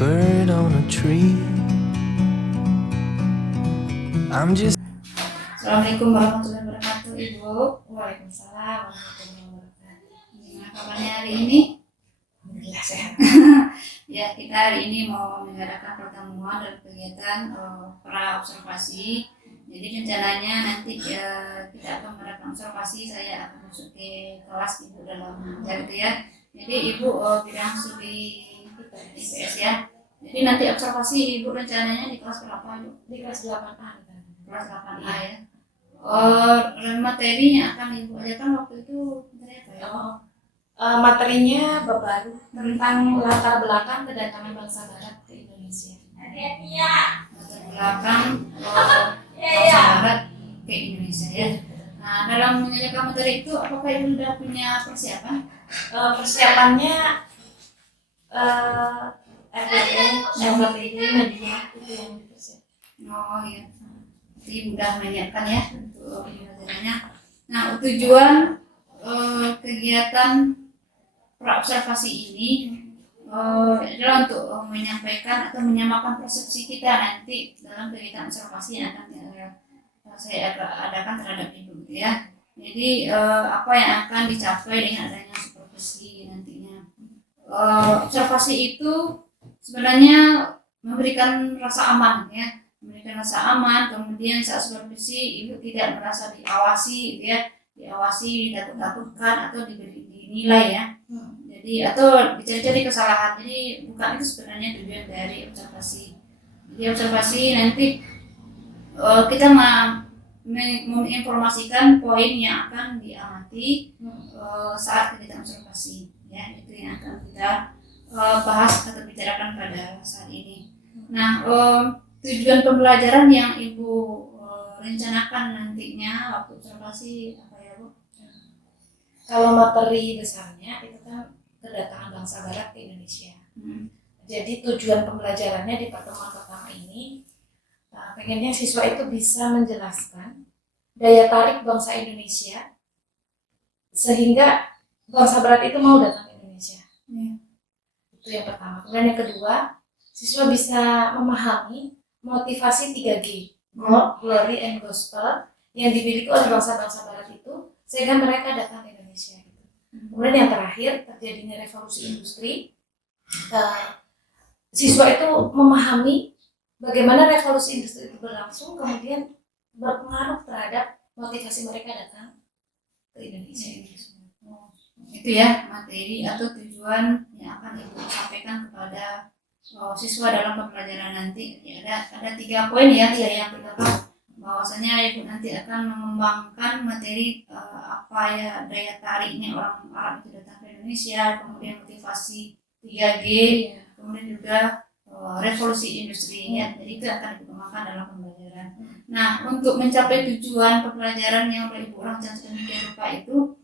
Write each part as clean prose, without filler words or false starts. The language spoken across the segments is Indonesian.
bird on a tree. I'm just Assalamualaikum warahmatullahi wabarakatuh, Ibu. Waalaikumsalam warahmatullahi wabarakatuh. Gimana kabarnya hari ini? Alhamdulillah sehat. Ya, kita hari ini mau mengadakan pertemuan dan kegiatan pra observasi. Jadi rencananya nanti kita akan mengadakan observasi. Saya akan masuk ke kelas Ibu dalam mengajar itu ya. Jadi Ibu bidang studi IPS ya. Jadi nanti observasi Ibu rencananya di kelas berapa, Ibu? Di kelas 8A. Kelas 8A ya. Materi yang akan Ibu ajarkan waktu itu materi apa ya? Materinya baru tentang latar belakang kedatangan bangsa Barat ke Indonesia. Latar belakang bangsa Barat ke Indonesia ya. Nah, dalam menyajikan materi itu apakah Ibu sudah punya persiapan? Persiapannya FPD, media itu yang dipersiapkan. Oh iya. Jadi mudah menyiapkan ya untuk materinya. Nah, tujuan kegiatan praobservasi ini adalah untuk menyampaikan atau menyamakan persepsi kita nanti dalam kegiatan observasi yang akan saya adakan terhadap Ibu ya. Jadi apa yang akan dicapai dengan adanya supervisi nantinya. Observasi itu sebenarnya memberikan rasa aman ya. Memberikan rasa aman, kemudian saat supervisi Ibu tidak merasa diawasi gitu ya, diawasi, ditakut-takutkan atau dinilai ya. Jadi atau dicari-cari kesalahan. Jadi bukan itu sebenarnya tujuan dari observasi. Jadi observasi nanti kita menginformasikan poin yang akan diamati saat kegiatan observasi ya, itu yang akan kita bahas atau bicarakan pada saat ini. Nah, tujuan pembelajaran yang Ibu rencanakan nantinya waktu observasi apa ya, Bu? Kalau materi besarnya itu kan kedatangan bangsa Barat ke Indonesia. Jadi tujuan pembelajarannya di pertemuan pertama ini pengennya siswa itu bisa menjelaskan daya tarik bangsa Indonesia sehingga bangsa Barat itu mau datang ke Indonesia. Itu yang pertama. Kemudian yang kedua, siswa bisa memahami motivasi 3G, Gold, Glory, and Gospel yang dimiliki oleh bangsa-bangsa Barat itu sehingga mereka datang ke Indonesia. Kemudian yang terakhir, terjadinya revolusi industri, siswa itu memahami bagaimana revolusi industri itu berlangsung kemudian berpengaruh terhadap motivasi mereka datang ke Indonesia. Itu ya materi atau tujuan yang akan Ibu sampaikan kepada siswa dalam pembelajaran nanti. Ya, ada 3 poin ya. Yang pertama bahwasanya Ibu nanti akan mengembangkan materi apa ya daya tariknya orang Arab itu datang ke Indonesia, kemudian motivasi 3G, kemudian juga revolusi industri ya. Jadi itu akan dikembangkan dalam pembelajaran. Nah, untuk mencapai tujuan pembelajaran yang sudah Ibu rancang sedemikian rupa itu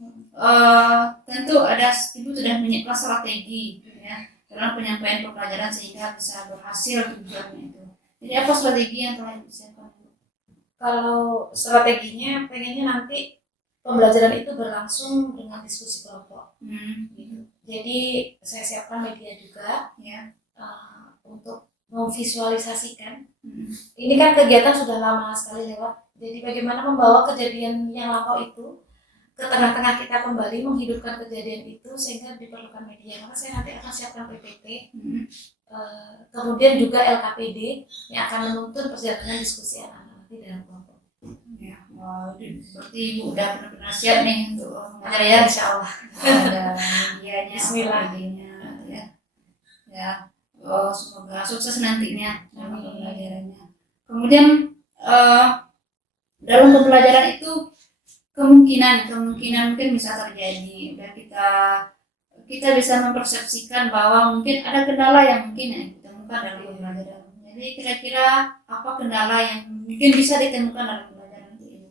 tentu ada Ibu sudah menyiapkan strategi ya dalam penyampaian pembelajaran sehingga bisa berhasil tujuannya itu. Jadi apa strategi yang telah Ibu siapkan? Kalau strateginya pengennya nanti pembelajaran itu berlangsung dengan diskusi kelompok. Gitu. Jadi saya siapkan media juga ya untuk memvisualisasikan. Ini kan kegiatan sudah lama sekali lewat. Jadi bagaimana membawa kejadian yang lampau itu ke tengah-tengah kita kembali, menghidupkan kejadian itu sehingga diperlukan media. Maka saya nanti akan siapkan PPT, kemudian juga LKPD yang akan menuntun perjalanan diskusi anak-anak nanti dalam kelompok. Ya, berarti Ibu udah benar-benar siap nih untuk mengajar ya, insya Allah. Ada medianya, Bismillah. ya. Ya, semoga sukses nantinya dalam pembelajarannya. Kemudian dalam pembelajaran itu kemungkinan mungkin bisa terjadi. Dan kita bisa mempersepsikan bahwa mungkin ada kendala yang mungkin yang ditemukan dalam pembelajaran. Jadi kira-kira apa kendala yang mungkin bisa ditemukan dalam pembelajaran itu?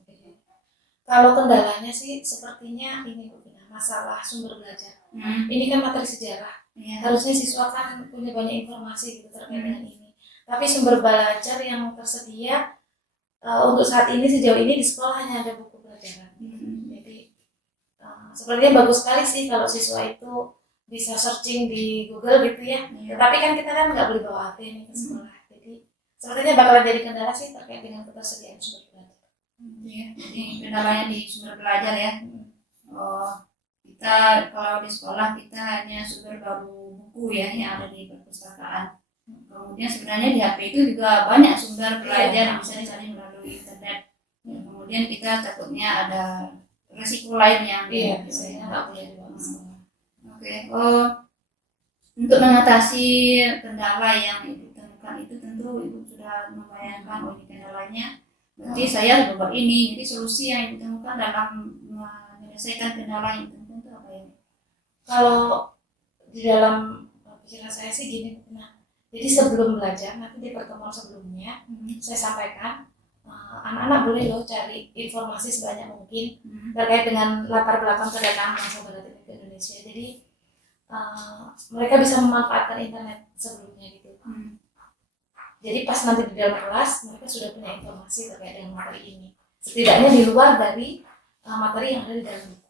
Kalau kendalanya sih sepertinya ini masalah sumber belajar. Ini kan materi sejarah. Harusnya siswa kan punya banyak informasi gitu terkait dengan ini. Tapi sumber belajar yang tersedia untuk saat ini sejauh ini di sekolah hanya ada buku pelajaran. Jadi sepertinya bagus sekali sih kalau siswa itu bisa searching di Google gitu ya. Iya. Tetapi kan kita kan nggak boleh bawa HP nih ke sekolah. Jadi sepertinya bakalan jadi kendala sih terkait dengan ketersediaan sumber belajar. Iya, jadi kendalanya di sumber belajar ya. Oh, kita kalau di sekolah kita hanya sumber baru buku ya yang ada di perpustakaan. Kemudian sebenarnya di HP itu juga banyak sumber belajar yang bisa dicari melalui internet. Ya, kemudian kita takutnya ada resiko lain yang Biasanya nggak boleh dibawa ke sekolah. Oke. Untuk mengatasi kendala yang ibu temukan itu tentu ibu sudah membayangkan ini kendalanya. Berarti saya coba ini. Jadi solusi yang ibu temukan dalam menyelesaikan kendala yang ditemukan itu apa ya? Kalau di dalam pikiran saya sih gini, jadi sebelum belajar nanti di pertemuan sebelumnya saya sampaikan anak-anak boleh loh cari informasi sebanyak mungkin terkait dengan latar belakang kedatangan bangsa Barat ke Indonesia. Jadi mereka bisa memanfaatkan internet sebelumnya gitu. Jadi pas nanti di dalam kelas mereka sudah punya informasi terkait dengan materi ini. Setidaknya di luar dari materi yang ada di dalam buku.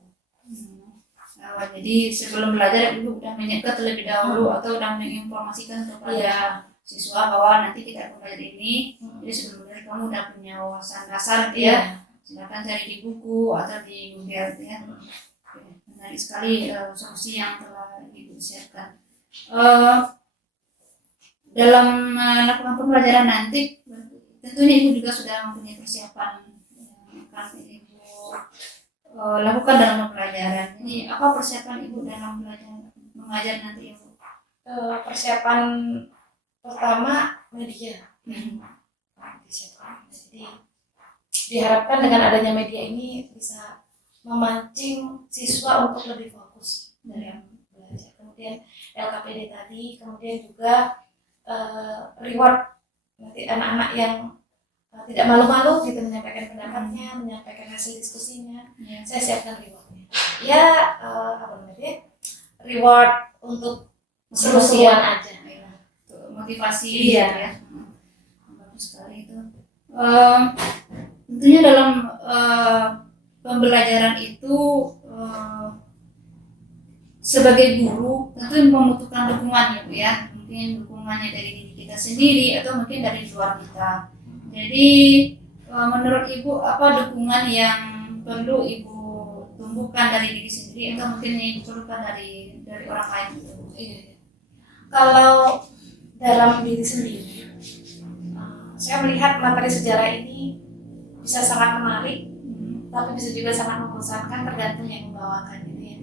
Jadi sebelum belajar ibu sudah menyekat terlebih dahulu atau sudah menginformasikan kepada siswa bahwa nanti kita akan belajar ini. Jadi sebelum belajar kamu sudah punya wawasan dasar gitu ya. Silakan cari di buku atau di Google gitu ya. Menarik sekali solusi yang telah ibu siapkan. Dalam melakukan pembelajaran nanti tentunya ibu juga sudah mempunyai persiapan yang akan ibu lakukan dalam pembelajaran. Jadi apa persiapan ibu dalam mengajar nanti ibu? Persiapan pertama media. Jadi diharapkan dengan adanya media ini bisa memancing siswa untuk lebih fokus dalam belajar. Kemudian LKPD tadi, kemudian juga reward nanti anak-anak yang tidak malu-malu gitu menyampaikan pendapatnya, menyampaikan hasil diskusinya. Saya siapkan rewardnya. Ya reward untuk seru-seruan aja. Motivasi ya. Bagus sekali itu. Tentunya dalam pembelajaran itu sebagai guru tentu membutuhkan dukungan ya Bu ya. Mungkin dukungannya dari diri kita sendiri atau mungkin dari luar kita. Jadi menurut Ibu apa dukungan yang perlu Ibu tumbuhkan dari diri sendiri atau mungkin yang diperlukan dari orang lain gitu? Kalau dalam diri sendiri, saya melihat materi sejarah ini bisa sangat menarik, tapi bisa juga sangat membosankan tergantung yang membawakan gitu ya.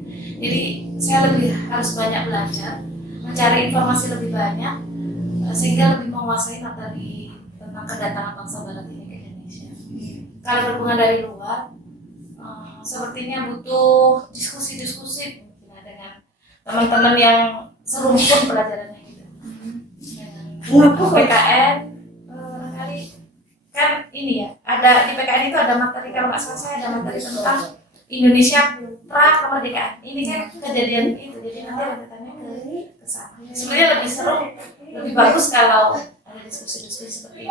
Jadi saya lebih harus banyak belajar, mencari informasi lebih banyak, sehingga lebih menguasai materi tentang kedatangan bangsa Barat ini ke Indonesia. Kalau dukungan dari luar, sepertinya butuh diskusi-diskusi dengan teman-teman yang serumpun pelajarannya gitu. Dengan PKN, kali kan ini ya, ada di PKN itu ada materi, kalau nggak salah saya ada materi tentang Indonesia pra kemerdekaan. Ini kan kejadian itu, jadi nanti lanjutannya ke sana. Sebenarnya lebih seru, lebih bagus kalau ada diskusi-diskusi seperti itu.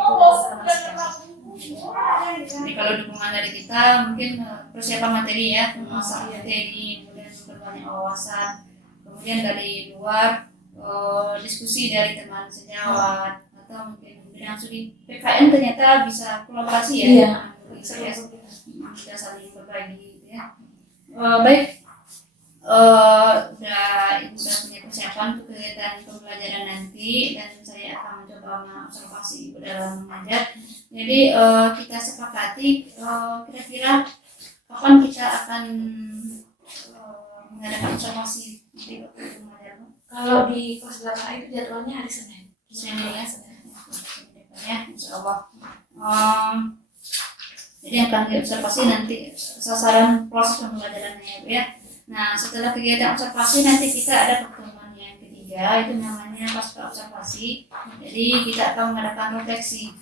Jadi kalau dukungan dari kita mungkin persiapan materi ya, masalah materi, kemudian memperbanyak wawasan, kemudian dari luar diskusi dari teman sejawat atau mungkin yang studi PKN ternyata bisa kolaborasi ya. Iya. Kita saling berbagi gitu ya. Baik, ibu sudah punya persiapan untuk kegiatan pembelajaran nanti dan saya akan mencoba mengobservasi ibu dalam mengajar. Jadi kita sepakati kira-kira kapan kita akan mengadakan observasi di waktu mengajar. Kalau di kelas 8 itu jadwalnya hari Senin. Senin ya, insya Allah. Jadi akan diobservasi nanti sasaran proses pembelajarannya ya. Nah setelah kegiatan observasi nanti kita ada pertemuan yang ketiga, itu namanya pasca observasi. Jadi kita akan mengadakan refleksi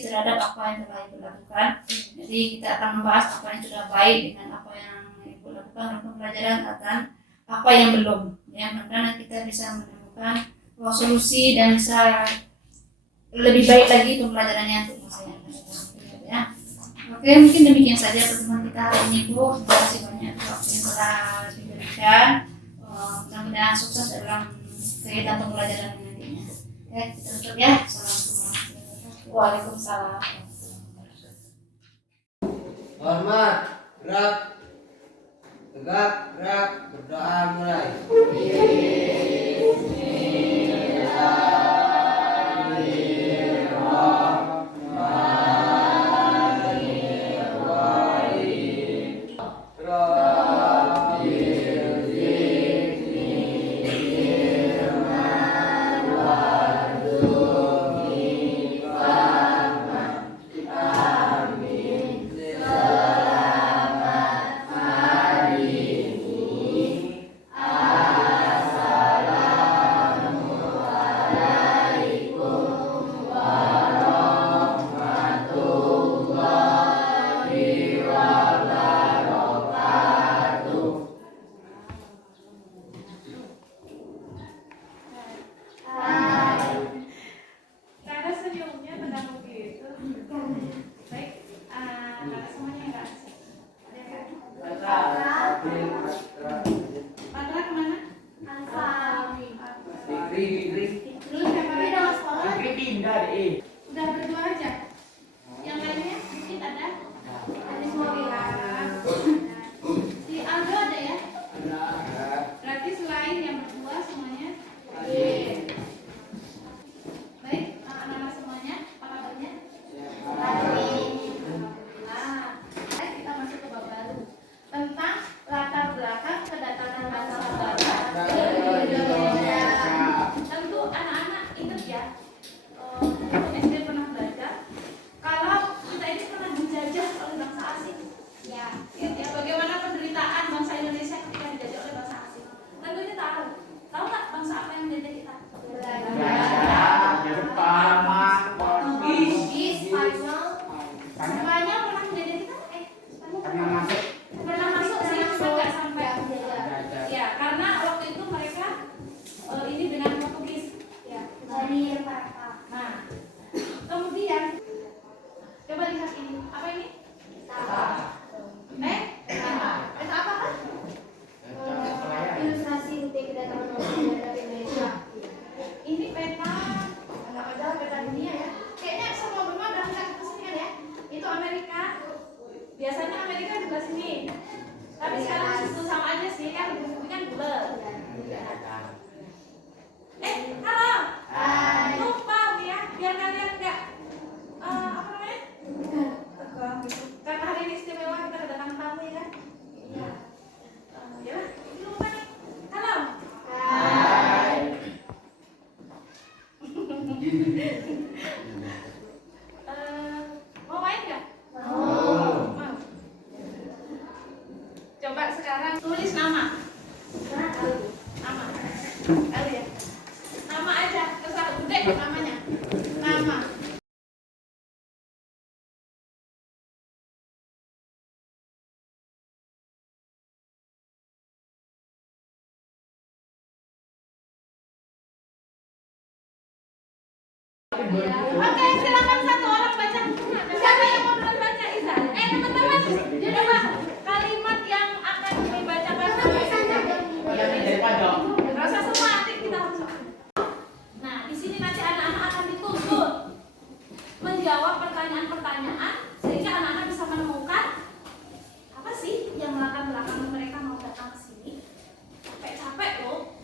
terhadap apa yang telah ibu lakukan. Jadi kita akan membahas apa yang sudah baik dengan apa yang ibu lakukan dalam pembelajaran dan apa yang belum. Ya, mudah-mudahan kita bisa menemukan solusi dan bisa lebih baik lagi pembelajarannya untuk masa yang akan datang. Ya. Oke, mungkin demikian saja pertemuan kita hari ini Bu. Terima kasih banyak waktu yang telah diberikan. mudah-mudahan sukses dalam kegiatan pembelajaran nantinya. Ya, kita tutup ya. Assalamualaikum warahmatullahi wabarakatuh. Waalaikumsalam. Hormat, gerak, tegak, gerak, berdoa mulai. Karena senyumnya tenang begitu. Baik, kakak semuanya enggak? Ada enggak? Patra kemana? Alfa. Fikri. Terus siapa lagi nama sekolah? Fikri pindah deh. Udah berdua aja. Yang lainnya dikit ada? Ada semua ya. Si Aldo ada ya? Berarti selain yang berdua semuanya? Baik, anak-anak semuanya, apa kabarnya? Alhamdulillah. Baik, kita masuk ke bab baru tentang latar belakang kedatangan bangsa barat ke Indonesia. Tentu anak-anak ingat ya, waktu SD pernah belajar kalau kita ini pernah dijajah oleh bangsa asing. Ya, ingat ya bagaimana penderitaan bangsa Indonesia ketika dijajah oleh bangsa asing. Tentunya tahu nggak bangsa apa yang menjajah kita? Portugis, Spanyol. Spanyol pernah menjajah kita? Pernah masuk sih, cuma nggak sampai. Ya, karena waktu itu mereka ini dengan Portugis. Ya, nah, kemudian coba lihat ini. Apa ini? Peta apa kan? Ilustrasi bukti kedatangan manusia dari Indonesia. Ini peta, nggak ada peta dunia ya. Kayaknya semua benua udah kita kesini kan ya. Itu Amerika. Biasanya Amerika di sebelah sini. Tapi sekarang itu sama aja sih kan bentuknya bulat. Halo. Lupa ya, biar kalian nggak apa namanya? Tegang gitu. Karena hari ini istimewa kita kedatangan tamu ya kan? Iya. Ya, ini lupa nih. Halo. Mau main nggak? Mau. Coba sekarang tulis nama. Nama. Tahu ya? Nama aja, terserah gede namanya. Nama. Oke, silakan satu orang baca. Siapa yang mau duluan baca, Iza? Teman-teman, coba kalimat yang akan dibacakan oleh Iza. Rasa semua nanti kita langsung. Nah, di sini nanti anak-anak akan dituntut menjawab pertanyaan-pertanyaan sehingga anak-anak bisa menemukan apa sih yang melatar belakangan mereka mau datang ke sini. Capek-capek loh.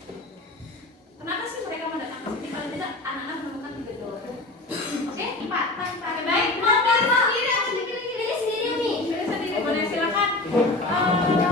Kenapa sih mereka mau datang ke sini? Kalau tidak, anak-anak menemukan tiga jawaban. Oke, 4. Baik, mau pilih sendiri atau dipilih sendiri nih? Pilih sendiri, boleh silakan. Orang ya.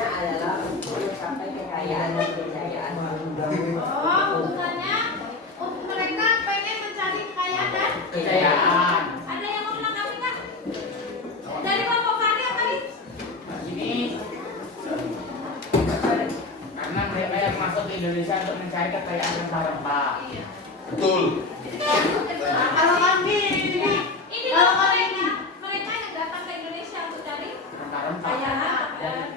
keuntungannya adalah untuk mencapai kekayaan dan kejayaan. Oh, keuntungannya untuk mereka pengen mencari kekayaan dan Kejayaan. Ada yang mau menanggapi nggak? Dari kelompok Fahri apa nih? Ini karena mereka yang masuk ke Indonesia untuk mencari kekayaan rempah-rempah. Iya. Betul. Kalau kami ini kalau mereka yang datang ke Indonesia untuk cari Rempah-rempah. kekayaan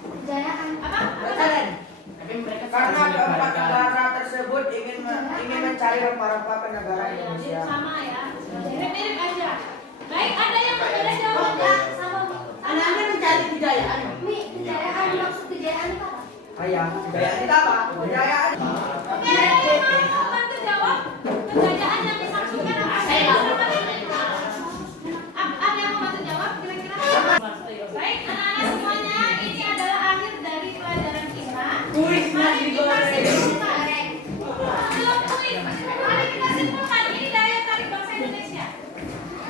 Kejayaan. apa? Tapi mereka Karena selalu keempat menyebarkan. negara tersebut ingin mencari rempah-rempah ke negara Indonesia. Sama ya, mirip-mirip aja. Baik, ada yang berbeda jawab nggak? Sama. Anda mencari kejayaan. Mi, kejayaan maksud kejayaan apa? Ayah, kejayaan kita apa? Kejayaan. Oke, mau bantu jawab kejayaan yang dimaksudkan apa? Ada yang mau bantu jawab kira-kira? Baik, anak-anak semuanya, ini adalah akhir dari pelajaran kita. Mari kita simpulkan. Belum kuis. Mari kita simpulkan. Ini daya tarik bangsa Indonesia.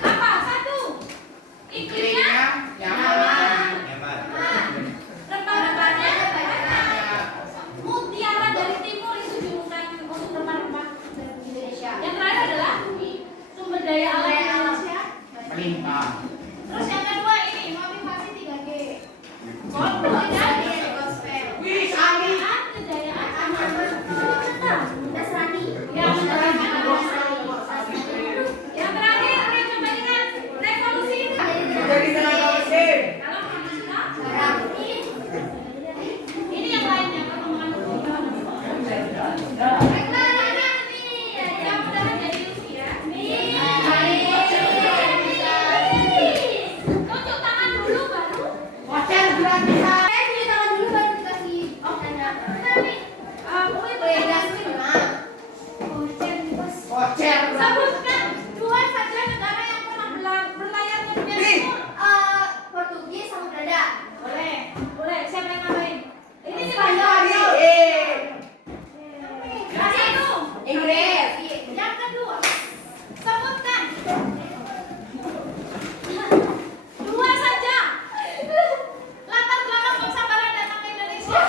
Apa? Satu. Iklimnya Nyaman. rempah-rempahnya mutiara dari timur itu julukan untuk rempah-rempah Indonesia. yang terakhir adalah sumber daya alam Indonesia. Melimpah. Terus yang kedua ini motivasi 3G. Gospel dan gospel. Kejayaan, kejayaan, Nasrani. yang terakhir yang coba ingat revolusi itu. Jadi tenaga mesin. Kalau kamu sudah ini yang lainnya pertemuan yang mudahan jadi lucu ya. Tunjuk tangan dulu baru. Cuci tangan dulu baru dikasih. Sebutkan dua saja negara yang pernah berlayar ke dunia timur. Portugis sama Belanda. Boleh, boleh. Siapa yang nambahin? Ini sih Spanyol. Yang satu. Inggris. Yang kedua. Sebutkan. Dua saja. Latar belakang bangsa Barat datang ke Indonesia.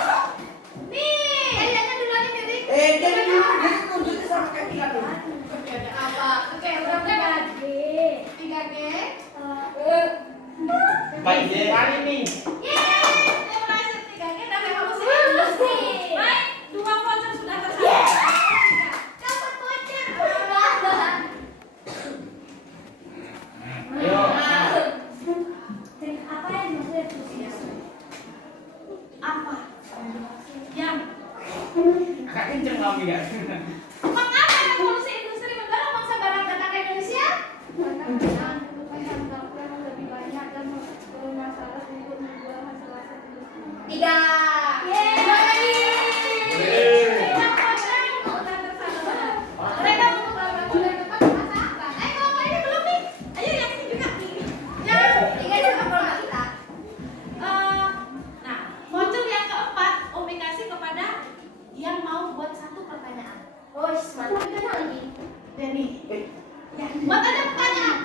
Nih. Lihatnya dulu aja Dewi. Jadi dulu dia tunjukin sama kayak kita dulu. Apa? Oke, udah 3G. 3G. Baik sekali nih. Yeay. Terima kasih 3G dan revolusi industri. Baik, dua voucher sudah tersedia. Dapat voucher. Ayo. Apa yang dimaksud revolusi? Apa? Yang Agak kenceng kamu ya. mengapa revolusi industri mendorong bangsa Barat datang ke Indonesia? Karena penggunaan kebutuhan yang lebih banyak dan masalah untuk menjual hasil-hasil industri. 3. Yang voucher sudah tersedia. Mereka mau beberapa bulan depan masa apa? Kalau ini belum nih. Ayo yang ini juga. Yang 3 juga kalau kita. nah, voucher yang keempat Umi kasih kepada yang mau buat satu pertanyaan. Oh, mantap kan lagi. Denny. Ya, buat ada pertanyaan,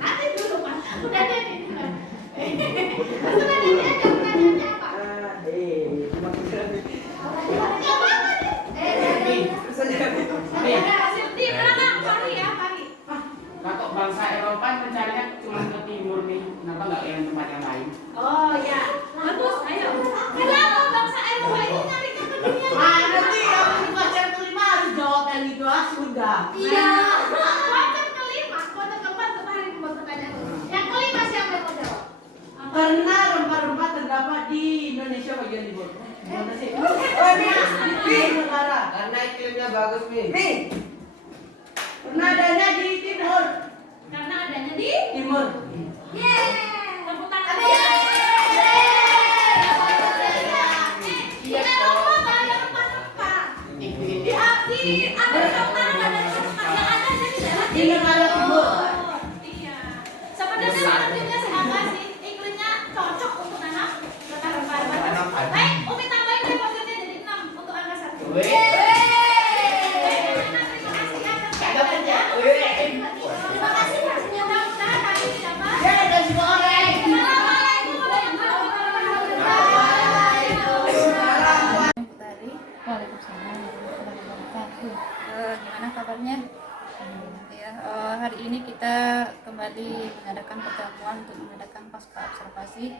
Nanti dulu Pak. Udah Denny. Sudah Denny ada pertanyaannya apa? Cuma kita. Gak apa-apa deh. Terus aja. Ada hasil di belakang Fahri ya, Fahri. Kalau bangsa Eropa mencarinya cuma ke timur nih. Kenapa nggak yang tempat yang lain? Oh ya, bagus. Ayo. Kenapa bangsa Eropa ini nyarinya ke dunia? Nanti yang pacar kelima harus jawaban itu sudah. Iya. Voucher kelima, voucher keempat ke Fahri buat pertanyaan. Yang kelima siapa yang mau jawab? Karena rempah-rempah terdapat di Indonesia bagian timur. Gimana sih? Oh, Di negara. karena iklimnya bagus nih. Karena adanya di timur. Karena adanya di Timur. Yeay, tepuk tangan. Kita lupa nggak ada rempah-rempah. Di Amerika Utara nggak ada rempah. Yang ada di daerah Di negara timur. Iya. Sebenarnya waktunya sama sih. Iklimnya cocok untuk nanam rempah-rempah. Baik, Umi tambahin deh vouchernya jadi 6 untuk angka 1. Weh. Terima kasih ya atas Ada perhatiannya. aja. Weh. Terima kasih. Mudah-mudahan hari ini dapat Ya, ada semua orang. pasca observasi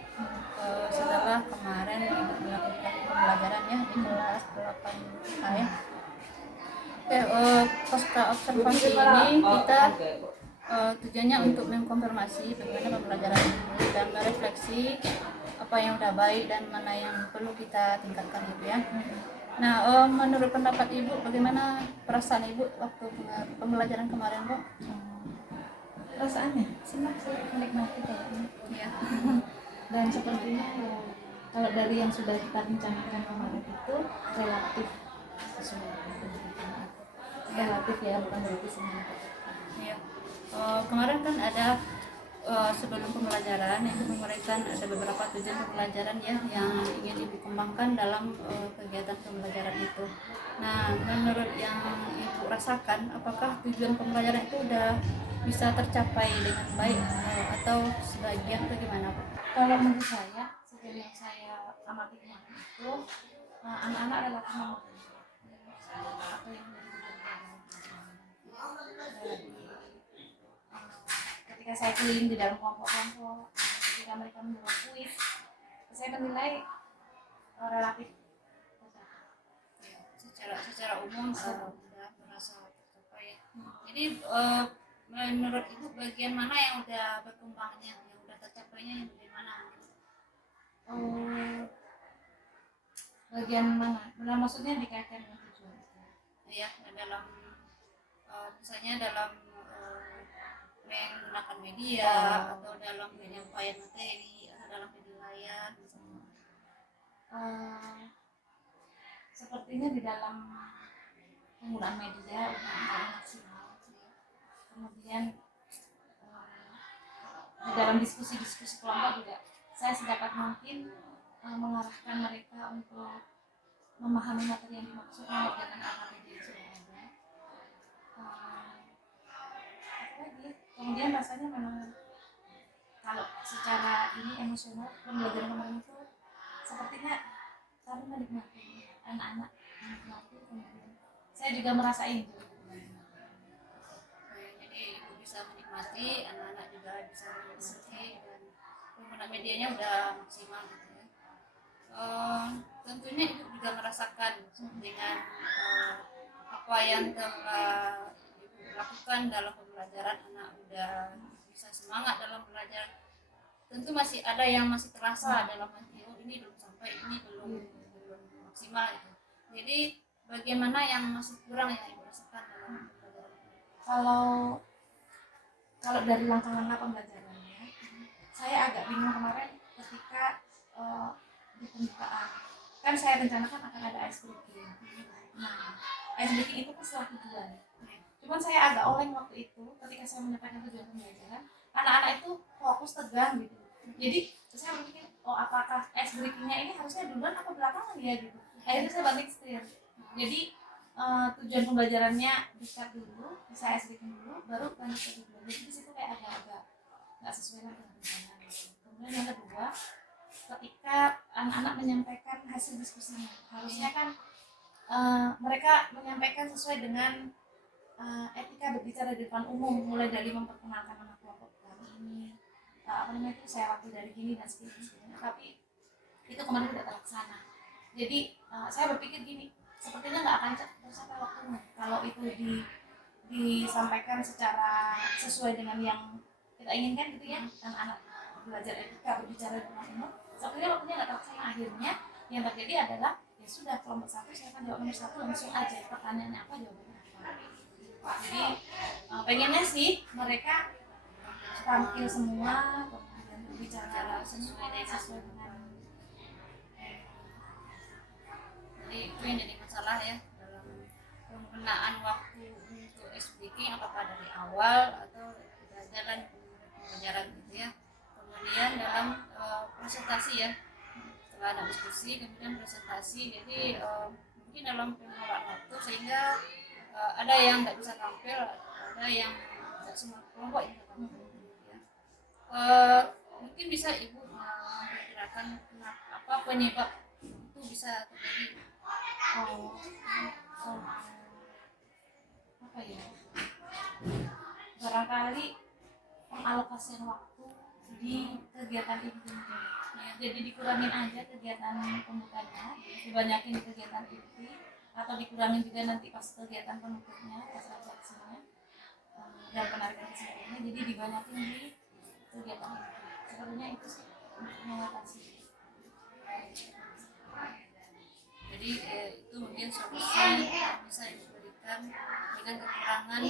setelah kemarin Ibu melakukan pembelajaran ya di kelas 8A ya. Oke, pasca observasi ini kita tujuannya untuk mengkonfirmasi bagaimana pembelajaran ini dan merefleksi apa yang udah baik dan mana yang perlu kita tingkatkan gitu ya. Nah, menurut pendapat Ibu, bagaimana perasaan Ibu waktu pembelajaran kemarin, Bu? Perasaannya senang sih, menikmati kayaknya. Ya. Dan sepertinya ya, kalau dari yang sudah kita rencanakan kemarin itu relatif sesuai relatif ya, bukan berarti semua. Ya. Kemarin kan ada sebelum pembelajaran Ibu memberikan ada beberapa tujuan pembelajaran ya yang ingin Ibu kembangkan dalam kegiatan pembelajaran itu. Nah, menurut yang Ibu rasakan, apakah tujuan pembelajaran itu udah bisa tercapai dengan baik atau sebagian atau gimana, Pak? Kalau menurut saya, sejauh yang saya amati kemarin itu anak-anak relatif memahami apa yang ketika saya keliling di dalam kelompok-kelompok, ketika mereka menjawab kuis, saya menilai relatif Secara umum sudah merasa tercapai ya. Jadi menurut Ibu bagian mana yang udah berkembangnya, yang udah tercapainya yang bagian mana? bagian mana? Nah, maksudnya dikaitkan dengan tujuan. Ya, dalam misalnya dalam menggunakan media atau dalam penyampaian materi atau dalam penilaian misalnya. Sepertinya di dalam penggunaan media paling maksimal. Kemudian di dalam diskusi-diskusi kelompok juga saya sedapat mungkin mengarahkan mereka untuk memahami materi yang dimaksud mengerjakan apa-apa yang sudah ada. Kemudian rasanya memang kalau secara ini emosional pembelajaran kemarin itu sepertinya kami menikmati, anak-anak menikmati, kemudian saya juga merasain itu. Jadi Ibu bisa menikmati, anak-anak juga bisa menikmati dan pengguna medianya udah maksimal gitu ya. Tentunya Ibu juga merasakan dengan apa yang telah Ibu lakukan dalam pembelajaran, anak udah bisa semangat dalam belajar. Tentu masih ada yang masih terasa dalam hati, oh ini belum sampai, ini belum maksimal gitu. Jadi bagaimana yang masih kurang yang Ibu rasakan dalam pembelajaran? Kalau dari langkah-langkah pembelajarannya, saya agak bingung kemarin ketika di pembukaan. Kan saya rencanakan akan ada ice breaking. Nah, ice breaking itu kan setelah tujuan. Cuman saya agak oleng waktu itu ketika saya menyampaikan tujuan pembelajaran, anak-anak itu fokus tegang gitu. Jadi saya berpikir, oh apakah ice breakingnya ini harusnya duluan atau belakangan ya gitu. Akhirnya saya banting setir. Jadi tujuan pembelajarannya di-start dulu, bisa ice breaking dulu, baru lanjut ke tujuan. Jadi di situ kayak agak nggak sesuai dengan rencana. Kemudian yang kedua, ketika anak-anak menyampaikan hasil diskusinya, harusnya kan mereka menyampaikan sesuai dengan etika berbicara di depan umum, mulai dari memperkenalkan nama kelompok kami ini, apa namanya itu saya waktu dari gini dan sebagainya. Tapi itu kemarin tidak terlaksana. Jadi saya berpikir gini, sepertinya nggak akan tercapai waktunya kalau itu disampaikan secara sesuai dengan yang kita inginkan gitu ya, dan anak belajar etika berbicara di depan umum. Sepertinya waktunya nggak terlaksana. Akhirnya yang terjadi adalah ya sudah kelompok satu saya akan jawab nomor satu, langsung aja pertanyaannya apa jawabannya apa. Jadi pengennya sih mereka tampil semua, kemudian berbicara sesuai dengan Jadi itu yang jadi masalah ya dalam penggunaan waktu untuk speaking, apakah dari awal atau jalan pembelajaran gitu ya. Kemudian dalam presentasi ya, setelah ada diskusi kemudian presentasi, jadi mungkin dalam pengelolaan waktu sehingga ada yang nggak bisa tampil, ada yang tidak semua kelompok yang bisa tampil ya. Mungkin bisa Ibu memperkirakan apa penyebab itu bisa terjadi? Apa ya? Barangkali pengalokasian waktu di kegiatan itu. Ya, jadi dikurangin aja kegiatan pembukanya, dibanyakin di kegiatan itu, atau dikurangin juga nanti pas kegiatan penutupnya, pas resepsinya dan penarikan kesimpulannya. Jadi dibanyakin di kegiatan itu. Sebenarnya itu sih untuk mengatasi. Jadi itu mungkin solusi yang bisa diberikan dengan kekurangan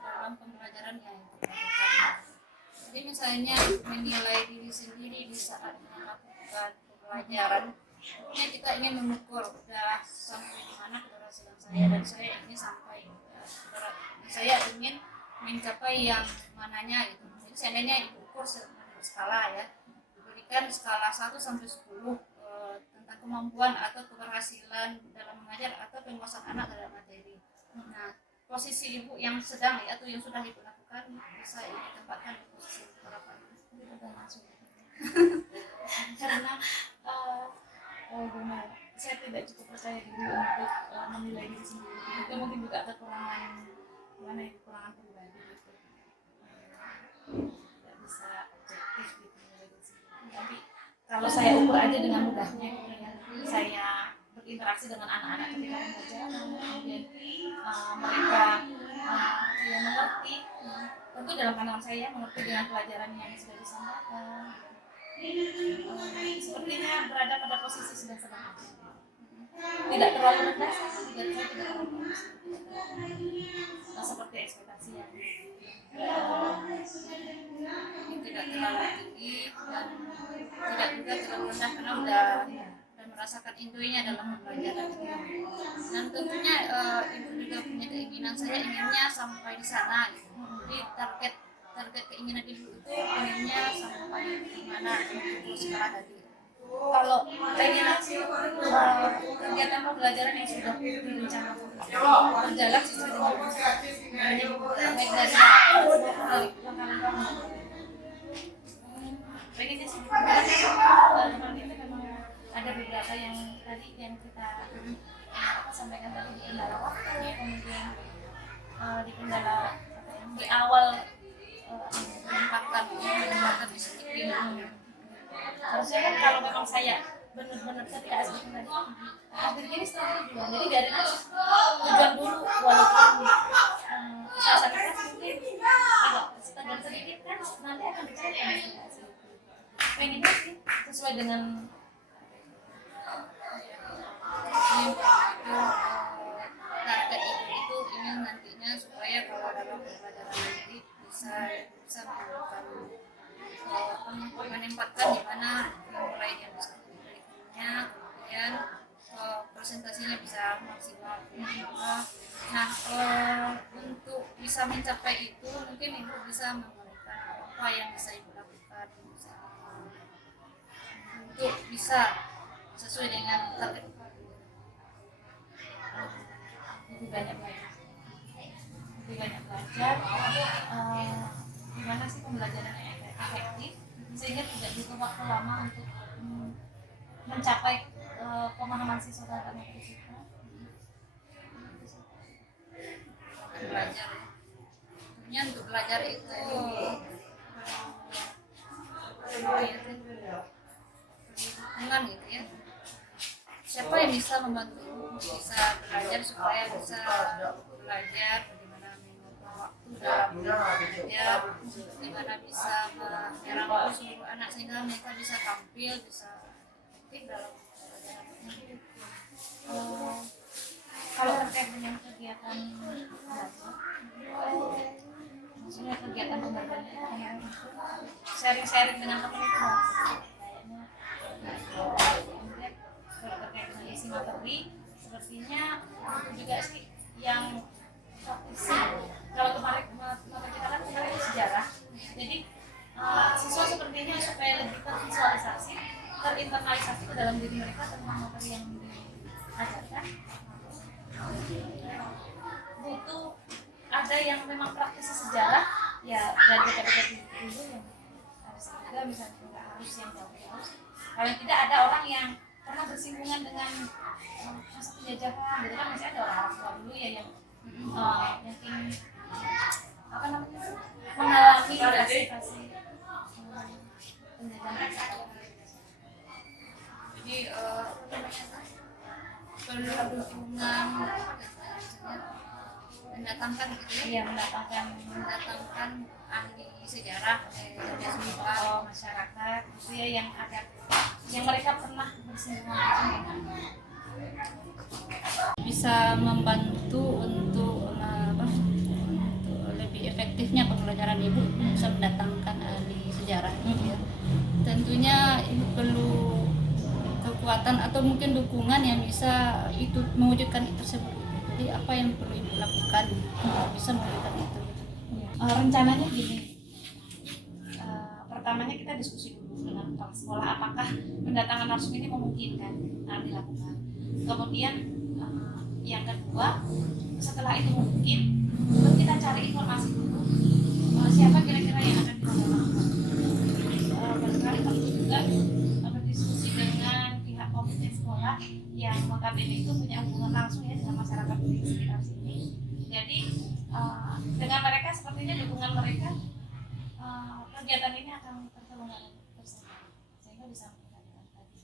dalam pembelajaran yang dilakukan. Jadi misalnya menilai diri sendiri di saat melakukan pembelajaran, ini kita ingin mengukur udah sampai di mana keberhasilan saya, dan saya ini sampai saya ingin mencapai yang mananya gitu. Jadi seandainya diukur skala ya, diberikan skala 1 sampai 10 tentang kemampuan atau keberhasilan dalam mengajar atau penguasaan anak dalam materi. Nah, posisi ibu yang sedang ya, atau yang sudah ibu lakukan bisa ditempatkan di posisi berapa? Karena gimana? Saya tidak cukup percaya diri untuk menilai diri sendiri. Itu mungkin juga kekurangan gimana ya, kekurangan pribadi gitu. Tidak bisa objektif gitu menilai diri sendiri. Tapi kalau saya ukur aja dengan mudahnya gitu ya, saya berinteraksi dengan anak-anak ketika belajar, kemudian mereka yang mengerti, tentu dalam pandangan saya mengerti dengan pelajaran yang sudah disampaikan. Sepertinya berada pada posisi sedang-sedang, tidak terlalu rendah, tidak terlalu bagus, seperti ekspektasi yang tidak terlalu tinggi dan tidak juga terlalu rendah, karena udah merasakan intuinya dalam pembelajaran. Dan tentunya ibu juga punya keinginan, saya inginnya sampai di sana gitu. Jadi target keinginan ibu itu inginnya sampai di mana itu sekolah tadi. Kalau keinginan kegiatan pembelajaran yang sudah direncanakan berjalan sesuai dengan baik dari langkah-langkah pengennya sih ada beberapa yang tadi yang kita sampaikan tadi, di kendala waktu, kemudian di kendala di awal menempatkan disiplin. Harusnya kan kalau memang saya benar-benar ketika asli tadi hampir gini setelah tujuan, jadi dari tujuan dulu, walaupun usaha kita mungkin agak setengah sedikit kan nanti akan dicapai. Pengennya sih sesuai dengan target itu ingin nantinya supaya kalau dalam pembelajaran nanti bisa menempatkan di mana mulai yang bisa diberikannya, kemudian presentasinya bisa maksimal. Nah, untuk bisa mencapai itu mungkin ibu bisa memberikan apa yang bisa ibu lakukan untuk bisa sesuai dengan target. Lebih banyak belajar gimana sih pembelajaran yang efektif sehingga tidak butuh waktu lama untuk mencapai pemahaman siswa terhadap materi kita. Belajar ya. Tentunya untuk belajar itu dengan gitu ya. Siapa yang bisa membantu ibu bisa belajar supaya bisa belajar bagaimana mengatur waktu dalam belajar, bagaimana bisa merangkul seluruh anak sehingga mereka bisa tampil, bisa aktif dalam pelajaran. Kalau terkait dengan kegiatan maksudnya kegiatan pembelajaran sharing-sharing dengan komunitas kayaknya terkait dengan isi materi sepertinya itu juga sih yang praktisi. Kalau kemarin kita kan kemarin sejarah, jadi siswa sepertinya supaya lebih tervisualisasi, terinternalisasi ke dalam diri mereka tentang materi yang diajarkan, itu ada yang memang praktisi sejarah ya dari BPPT dulu yang harus ada, misalnya nggak harus yang jauh-jauh. Kalau tidak ada orang yang pernah bersinggungan dengan masa penjajahan gitu kan, masih ada orang tua dulu ya yang mungkin apa namanya mengalami kasih penjajahan Belanda. Jadi apa namanya, perlu dukungan mendatangkan gitu ya. Iya, mendatangkan Mendatangkan ahli sejarah dari semua masyarakat itu ya yang mereka pernah bersinggungan dengan bisa membantu untuk untuk lebih efektifnya pembelajaran ibu, bisa mendatangkan ahli sejarah gitu ya. Tentunya ibu perlu kekuatan atau mungkin dukungan yang bisa itu mewujudkan itu tersebut. Jadi apa yang perlu ibu lakukan untuk bisa mewujudkan itu? rencananya gini. Pertamanya kita diskusi dulu dengan kepala sekolah apakah pendatangan narsum ini memungkinkan dilakukan. Kemudian yang kedua, setelah itu mungkin terus kita cari informasi dulu siapa kira-kira yang akan kita lakukan. Barangkali perlu juga berdiskusi dengan pihak komite sekolah yang notabene itu punya hubungan langsung ya dengan masyarakat di sekitar sini. Jadi dengan mereka sepertinya dukungan mereka kegiatan ini akan terselenggara bersama sehingga bisa meningkatkan tadi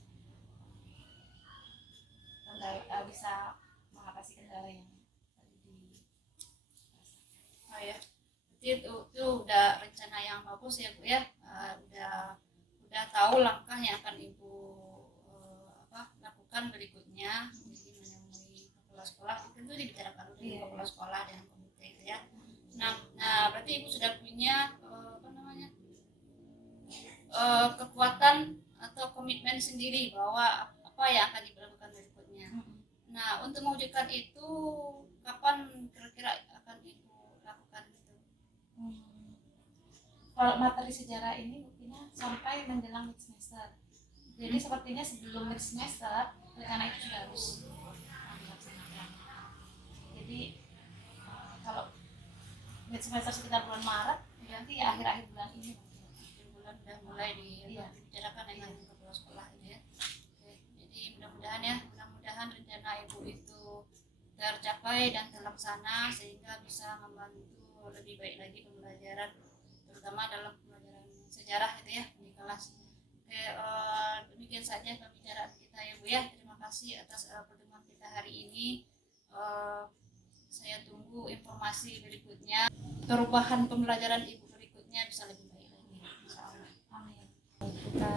bisa mengatasi kendala yang tadi Oh ya, itu udah rencana yang bagus ya Bu ya. Udah tahu langkah yang akan ibu lakukan berikutnya. Jadi menemui kepala sekolah, tentu dibicarakan dulu dengan kepala sekolah dengan komite itu ya. Nah berarti ibu sudah punya kekuatan atau komitmen sendiri bahwa apa yang akan dilakukan berikutnya. Nah untuk mewujudkan itu kapan kira-kira akan ibu lakukan itu? Kalau materi sejarah ini buktinya sampai menjelang mid semester. Jadi sepertinya sebelum mid semester rencana itu sudah harus dilaksanakan. Jadi kalau mid semester sekitar bulan Maret, nanti ya akhir-akhir bulan ini Bulan udah mulai dibicarakan dengan kepala sekolah ini ya. Oke, jadi mudah-mudahan rencana ibu itu tercapai dan terlaksana sehingga bisa membantu lebih baik lagi pembelajaran, terutama dalam pembelajaran sejarah itu ya di kelas. Oke, demikian saja pembicaraan kita ya Bu ya. Terima kasih atas pertemuan kita hari ini. Saya tunggu informasi berikutnya, perubahan pembelajaran ibu berikutnya bisa lebih baik lagi. Insyaallah. Amin. Kita